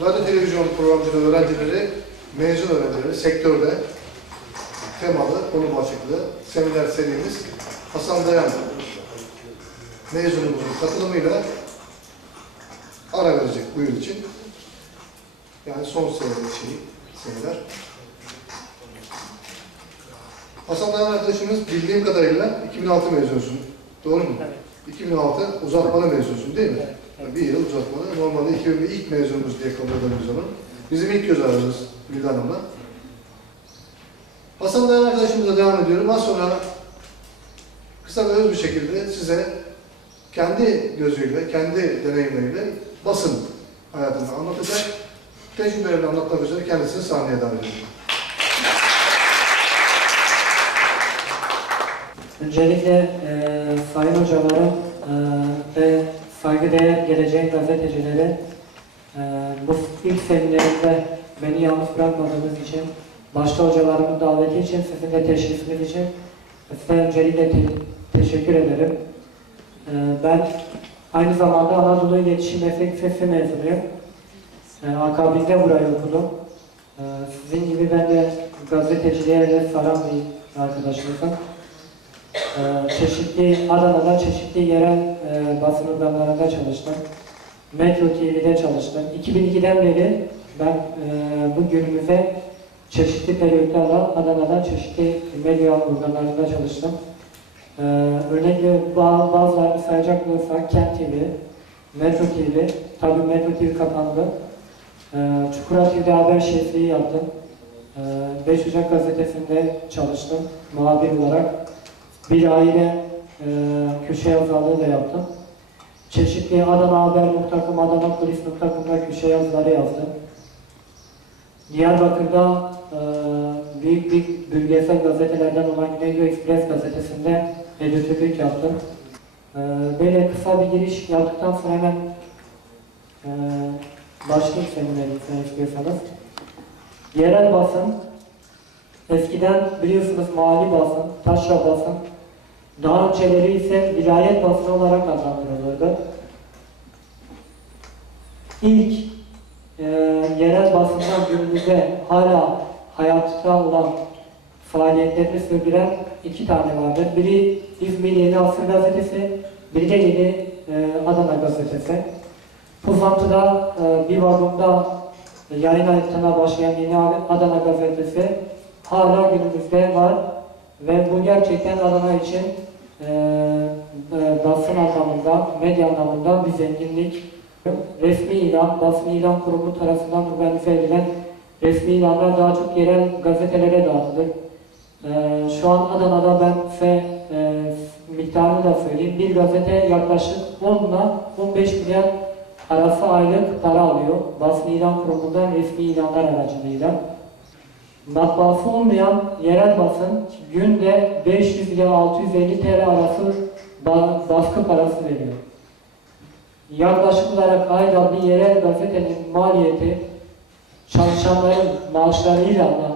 radyo televizyon programcılığı öğrencileri, mezun öğrencileri sektörde temalı, konu başlıklı seminer serimiz Hasan Dayan mezunumuzun katılımıyla ara verecek bu yıl için. Yani son sene şey, seminer. Hasan Dayan arkadaşımız bildiğim kadarıyla 2006 mezunusun. Doğru mu? Evet. 2006 uzatmalı mezunusun değil mi? Evet. Bir yıl uzatmalı. Normalde 2001 ilk mezunumuz diye kabul ederiz onu. Bizim ilk göz ağrımız Gülden Hanım'la. Hasan Dayan arkadaşımıza devam ediyorum. Az sonra kısa ve öz bir şekilde size kendi gözüyle, kendi deneyimleriyle basın hayatını anlatacak. Tecrübelerini anlatmak üzere kendisini sahneye davet ediyorum. Öncelikle e, sayın hocalarım e, ve saygıdeğer gelecek gazetecilere e, bu ilk seminerimde beni yalnız bırakmadığınız için, başta hocalarımın daveti için, sizin de teşrifiniz için size öncelikle te- teşekkür ederim. E, ben aynı zamanda Anadolu İletişim Meslek Lisesi mezunuyum. E, akabinde burayı okudum. E, sizin gibi ben de gazeteciliğe de saran bir arkadaşımızım. Çeşitli Adana'da çeşitli yerel e, basın organlarında çalıştım. Metro TV'de çalıştım. 2002'den beri ben e, bu günümüze çeşitli periyotlarla Adana'da çeşitli medya organlarında çalıştım. Ee, örneğin ba- bazılarını sayacak olursak Kent TV, Metro TV, tabii Metro TV kapandı. Ee, Çukura TV'de haber şefliği yaptım. Ee, 5 Ocak gazetesinde çalıştım muhabir olarak. Bir aile e, köşe yazarlığı da yaptım. Çeşitli Adana Haber.com, Adana Polis.com'da köşe yazıları yazdım. Diyarbakır'da e, büyük bir bölgesel gazetelerden olan Güneydoğu Express gazetesinde editörlük yaptım. E, böyle kısa bir giriş yaptıktan sonra hemen e, başlayayım seminerinize istiyorsanız. Yerel basın, eskiden biliyorsunuz mali basın, taşra basın, daha önceleri ise vilayet basını olarak adlandırılırdı. İlk e, yerel basından günümüzde hala hayatta olan faaliyetlerini sürdüren iki tane vardır. Biri İzmir Yeni Asır Gazetesi, biri de Yeni e, Adana Gazetesi. Tuzlantı'da e, bir vagonda yayın hayatına başlayan Yeni Adana Gazetesi hala günümüzde var ve bu gerçekten Adana için basın anlamında, medya anlamında bir zenginlik. Resmi ilan, basın ilan kurumu tarafından organize edilen resmi ilanlar daha çok yerel gazetelere dağıtılır. E, şu an Adana'da ben size e, miktarını da söyleyeyim. Bir gazete yaklaşık 10 ile 15 milyar arası aylık para alıyor. Basın ilan kurumundan resmi ilanlar aracılığıyla. Matbaası olmayan yerel basın günde 500 ile 650 TL arası ba- baskı parası veriyor. Yaklaşık olarak ayda bir yerel gazetenin maliyeti çalışanların maaşlarıyla da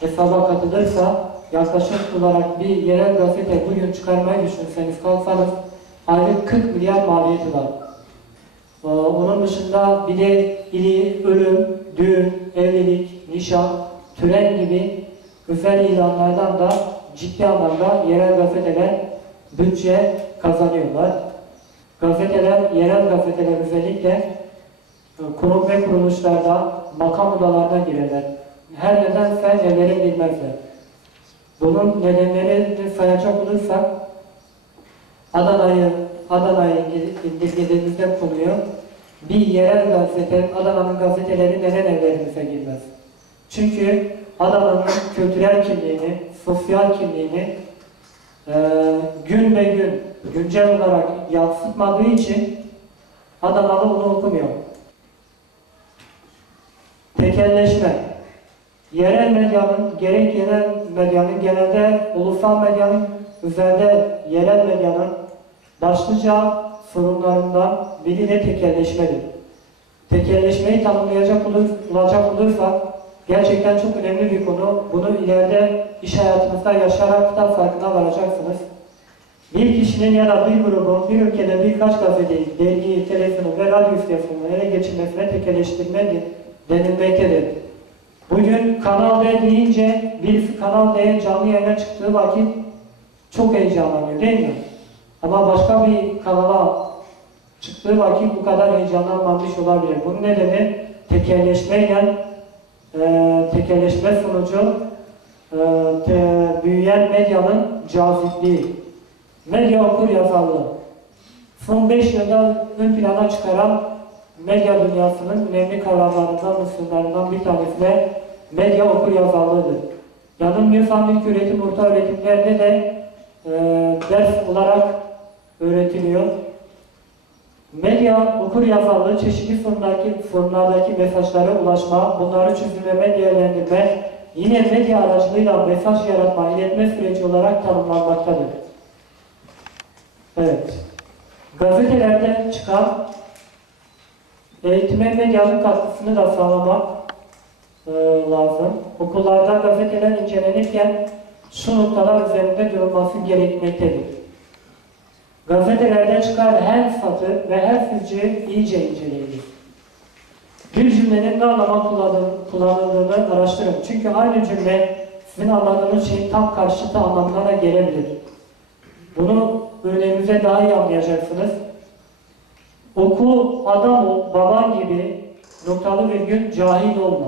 hesaba katılırsa yaklaşık olarak bir yerel gazete bugün çıkarmayı düşünseniz kalsanız aylık 40 milyar maliyeti var. Ee, Onun dışında bir de ili, ölüm, düğün, evlilik, nişan, tören gibi özel ilanlardan da ciddi anlamda yerel gazeteler bütçe kazanıyorlar. Gazeteler, yerel gazeteler özellikle e, kurum ve kuruluşlarda, makam odalarına girerler. Her nedense evleri bilmezler. Bunun nedenlerini sayacak olursak Adana'yı Adana'ya indirgediğimizde konuyu bir yerel gazete, Adana'nın gazeteleri neden evlerimize girmez? Çünkü Adana'nın kültürel kimliğini, sosyal kimliğini e, gün be gün güncel olarak yansıtmadığı için Adanalı bunu okumuyor. Tekelleşme. Yerel medyanın, gerek yerel medyanın, genelde ulusal medyanın, üzerinde yerel medyanın başlıca sorunlarından biri de tekelleşmedir. Tekelleşmeyi tanımlayacak olur, olacak olursak gerçekten çok önemli bir konu. Bunu ileride iş hayatınızda yaşayarak da farkına varacaksınız. Bir kişinin ya da bir grubun bir ülkede birkaç gazeteyi, dergiyi, televizyonu ve radyo istasyonunu ele geçirmesine tekelleştirme denilmektedir. Bugün Kanal D deyince birisi Kanal D'ye canlı yayına çıktığı vakit çok heyecanlanıyor değil mi? Ama başka bir kanala çıktığı vakit bu kadar heyecanlanmamış olabilir. Bunun nedeni tekelleşmeyle e, tekelleşme sonucu e, te- büyüyen medyanın cazipliği. Medya okur yazarlığı. Son 5 yılda ön plana çıkaran medya dünyasının önemli kavramlarından, unsurlarından bir tanesi de medya okur yazarlığıdır. Yanılmıyorsam ilk üretim, orta öğretimlerde de e, ders olarak öğretiliyor. Medya okur yazarlığı çeşitli formlardaki, formlardaki mesajlara ulaşma, bunları çözümleme, değerlendirme, yine medya aracılığıyla mesaj yaratma, iletme süreci olarak tanımlanmaktadır. Evet. Gazetelerde çıkan eğitime medyanın katkısını da sağlamak e, lazım. Okullarda gazeteler incelenirken şu noktalar üzerinde durulması gerekmektedir. Gazetelerde çıkan her satır ve her sözcüğü iyice inceleyin. Bir cümlenin ne anlama kullanıl- kullanıldığını araştırın. Çünkü aynı cümle sizin anladığınız şeyin tam karşıtı anlamına da gelebilir. Bunu örneğimize daha iyi anlayacaksınız. Oku adam ol, baban gibi noktalı virgül cahil olma.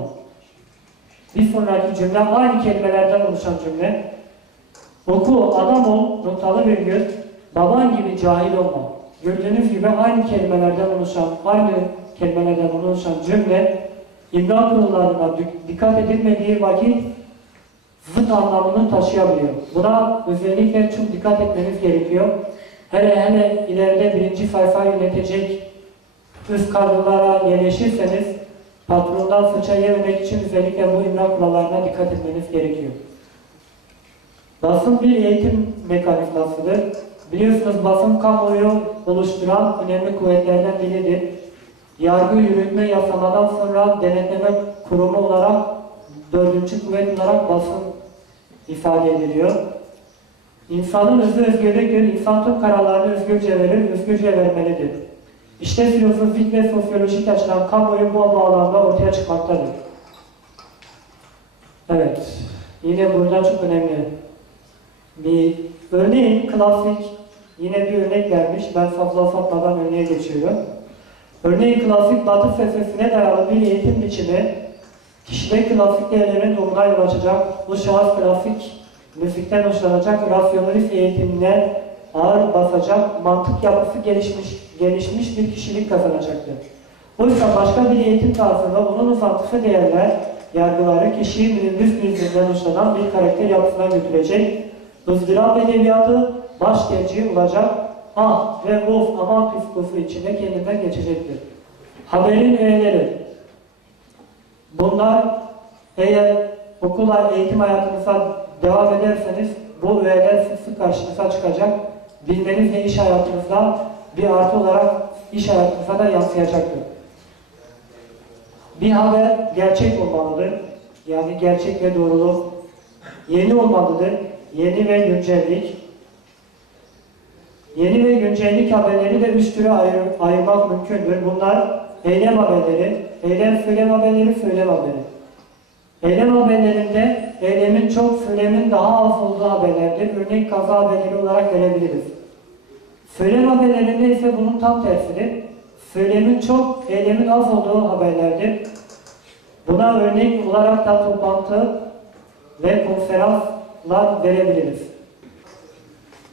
Bir sonraki cümle aynı kelimelerden oluşan cümle. Oku adam ol, noktalı virgül, baban gibi cahil olma. Gördüğünüz gibi aynı kelimelerden oluşan, aynı kelimelerden oluşan cümle imla kurullarına dük- dikkat edilmediği vakit zıt anlamını taşıyabiliyor. Buna özellikle çok dikkat etmeniz gerekiyor. Hele hele ileride birinci sayfa yönetecek üst kadrolara yerleşirseniz patrondan fırça yememek için özellikle bu imla kurallarına dikkat etmeniz gerekiyor. Basın bir eğitim mekanizmasıdır. Biliyorsunuz basın kamuoyu oluşturan önemli kuvvetlerden biridir. Yargı yürütme yasamadan sonra denetleme kurumu olarak dördüncü kuvvet olarak basın ifade ediliyor. İnsanın özü özgürlüktür. İnsan tüm kararlarını özgürce verir, özgürce vermelidir. İşte filozofik ve sosyolojik açıdan kamuoyu bu bağlamda ortaya çıkmaktadır. Evet, yine burada çok önemli bir örneğin klasik, yine bir örnek vermiş. Ben fazla uzatmadan örneğe geçiyorum. Örneğin klasik batı felsefesine dayalı bir eğitim biçimi kişide klasik değerlerin doğruna yol açacak, bu şahıs klasik müzikten hoşlanacak, rasyonalist eğitimine ağır basacak, mantık yapısı gelişmiş, gelişmiş bir kişilik kazanacaktır. Oysa başka bir eğitim tarzında bunun uzantısı değerler, yargıları kişiyi minibüs müziğinden hoşlanan bir karakter yapısına götürecek, ızdırap edebiyatı baş tercih olacak, ah ve of aman püsküsü içinde kendinden geçecektir. Haberin öğeleri, Bunlar eğer okula, eğitim hayatınıza devam ederseniz bu öğeler sık sık karşınıza çıkacak. Bilmeniz ve iş hayatınızda bir artı olarak iş hayatınıza da yansıyacaktır. Bir haber gerçek olmalıdır. Yani gerçek ve doğruluk. Yeni olmalıdır. Yeni ve güncellik. Yeni ve güncellik haberleri de üç türe ayır, ayırmak mümkündür. Bunlar eylem haberleri, eylem söylem haberleri, söylem haberi. Eylem haberlerinde eylemin çok, söylemin daha az olduğu haberlerdir. Örnek kaza haberleri olarak verebiliriz. Söylem haberlerinde ise bunun tam tersidir. Söylemin çok, eylemin az olduğu haberlerdir. Buna örnek olarak da toplantı ve konferanslar verebiliriz.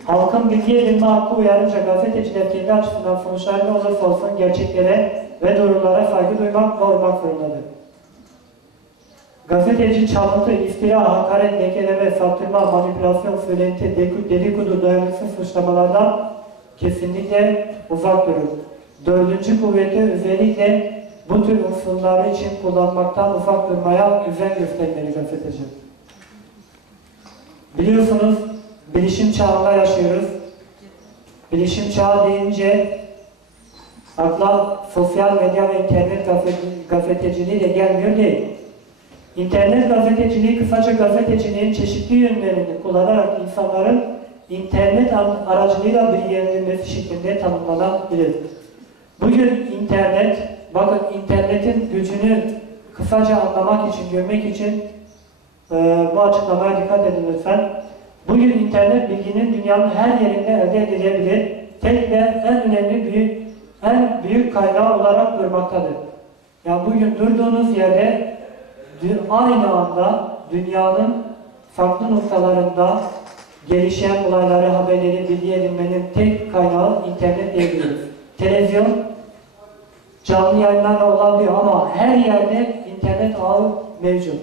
Halkın bilgi edinme hakkı uyarınca gazeteciler kendi açısından sonuçlar ne olursa olsun gerçeklere ve doğrulara saygı duymak ve uymak zorundadır. Gazeteci çalıntı, iftira, hakaret, lekeleme, saptırma, manipülasyon, söylenti, dedikodu, dayanıksız suçlamalardan kesinlikle uzak durur. Dördüncü kuvveti özellikle bu tür unsurları için kullanmaktan uzak durmaya özen göstermeli gazeteci. Biliyorsunuz bilişim çağında yaşıyoruz. Bilişim çağı deyince akla sosyal medya ve internet gazete- gazeteciliği de gelmiyor değil. İnternet gazeteciliği kısaca gazeteciliğin çeşitli yönlerini kullanarak insanların internet ar- aracılığıyla bilgilendirilmesi şeklinde tanımlanabilir. Bugün internet, bakın internetin gücünü kısa kısaca anlamak için, görmek için e, bu açıklamaya dikkat edin lütfen. Bugün internet bilginin dünyanın her yerinde elde edilebilir. Tek ve en önemli büyük, en büyük kaynağı olarak durmaktadır. Ya bugün durduğunuz yerde aynı anda dünyanın farklı noktalarında gelişen olayları, haberleri, bilgi edinmenin tek kaynağı internet diyebiliriz. Televizyon canlı yayınlarla olabiliyor ama her yerde internet ağı mevcut.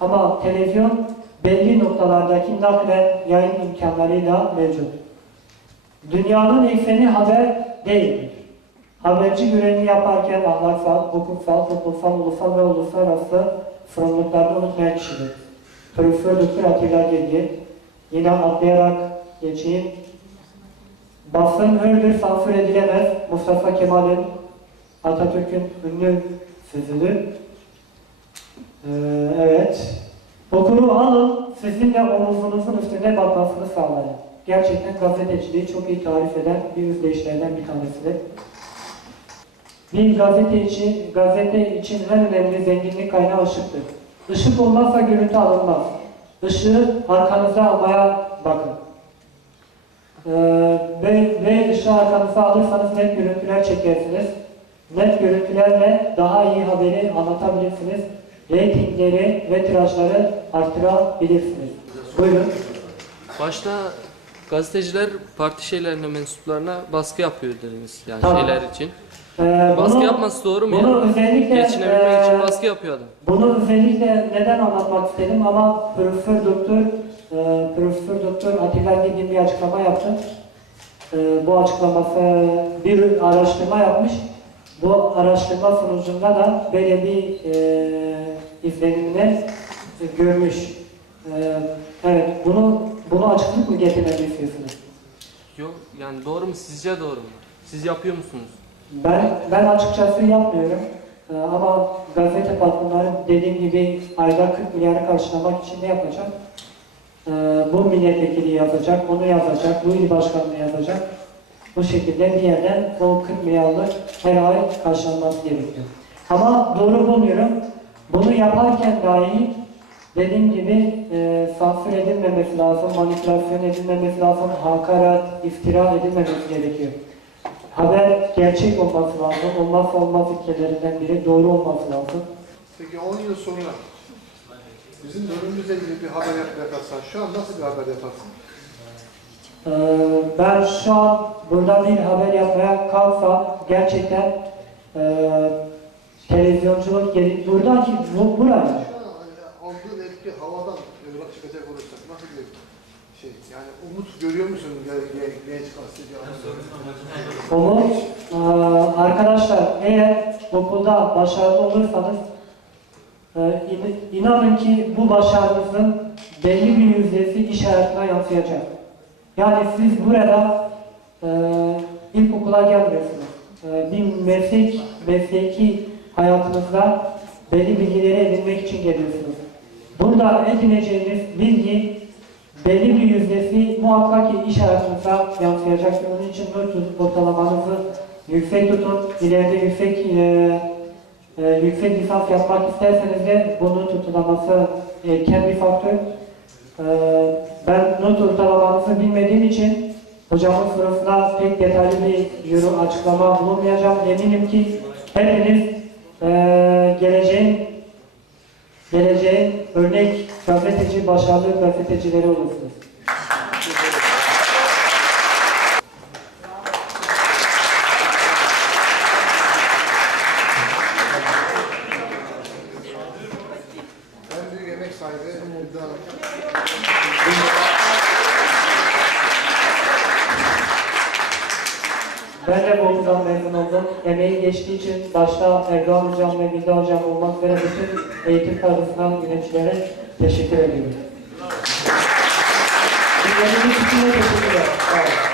Ama televizyon belli noktalardaki naklen yayın imkanlarıyla mevcut. Dünyanın ekseni haber değildir. Haberci görevini yaparken ahlaksal, hukuksal, toplumsal, ulusal ve uluslararası sorumluluklarını unutmayan kişidir. Profesör Doktor Atilla Gedi, yine atlayarak geçeyim. Basın hürdür, sansür edilemez. Mustafa Kemal'in Atatürk'ün ünlü sözüdür. Ee, evet. Okuru alın, sizinle omuzunuzun üstüne bakmasını sağlayın. Gerçekten gazeteciliği çok iyi tarif eden bir yüzleyişlerden bir tanesidir. Bir gazete için, gazete için en önemli zenginlik kaynağı ışıktır. Işık olmazsa görüntü alınmaz. Işığı arkanıza almaya bakın. Ee, ve, ve ışığı arkanıza alırsanız net görüntüler çekersiniz. Net görüntülerle daha iyi haberi anlatabilirsiniz. Reytingleri ve tirajları arttırabilirsiniz. Buyurun. Başta gazeteciler parti şeylerine mensuplarına baskı yapıyor dediniz yani Tamam. şeyler için. Ee, Baskı bunu- yapması doğru mu Bunu özellikle Geçinebilmek için e, baskı yapıyor adam. Bunu özellikle neden anlatmak istedim ama Profesör Doktor e, Profesör Doktor Atilla Gedi'nin bir açıklama yaptı. E, bu açıklaması bir araştırma yapmış. Bu araştırma sonucunda da böyle bir e, izlenimini görmüş. E, evet, bunu bunu açıklık mı getirmemi istiyorsunuz? Yok yani doğru mu? Sizce doğru mu? Siz yapıyor musunuz? Ben ben açıkçası yapmıyorum. Ee, ama gazete patronları dediğim gibi ayda 40 milyarı karşılamak için ne yapacak? Ee, bu milletvekili yazacak, bunu yazacak, bu il başkanını yazacak. Bu şekilde bir yerden o 40 milyarlık her ay karşılanması gerekiyor. Ama doğru bulmuyorum. Bunu yaparken dahi dediğim gibi e, sansür edilmemesi lazım, manipülasyon edilmemesi lazım, hakaret, iftira edilmemesi gerekiyor. Haber gerçek olması lazım. Olmazsa olmaz ilkelerinden biri doğru olması lazım. Peki 10 yıl sonra bizim ilgili bir haber yapmaya şu an nasıl bir haber yaparsın? Ee, ben şu an burada bir haber yapmaya kalksam gerçekten e, televizyonculuk gelip buradaki bu, buraya aldığın etki havadan yola çıkacak olursak nasıl bir şey? Yani umut görüyor musun ge- ge- genç gazeteci? Umut, e, arkadaşlar eğer okulda başarılı olursanız e, in- inanın ki bu başarınızın belli bir yüzdesi iş hayatına yansıyacak. Yani siz burada e, ilkokula gelmiyorsunuz. E, bir meslek, mesleki hayatınızda belli bilgileri edinmek için geliyorsunuz. Burada edineceğiniz bilgi belli bir yüzdesi muhakkak ki iş hayatınıza yansıyacaktır. Onun için ortalamanızı yüksek tutun. İleride yüksek e, e, yüksek lisans yapmak isterseniz de bunun tutulaması erken bir faktör. E, ben not ortalamanızı bilmediğim için hocamın sınıfına pek detaylı bir yorum açıklama bulunmayacağım. Eminim ki hepiniz e, geleceğin geleceğin örnek gazeteci, başarılı gazetecileri olursunuz. En büyük. Ben de bu okuldan memnun oldum. Emeği geçtiği için başta Erdoğan Hocam ve Bilda Hocam olmak üzere bütün eğitim kadrosuna, yöneticilere teşekkür ediyorum. Dinlediğiniz için de teşekkürler. Sağ olun.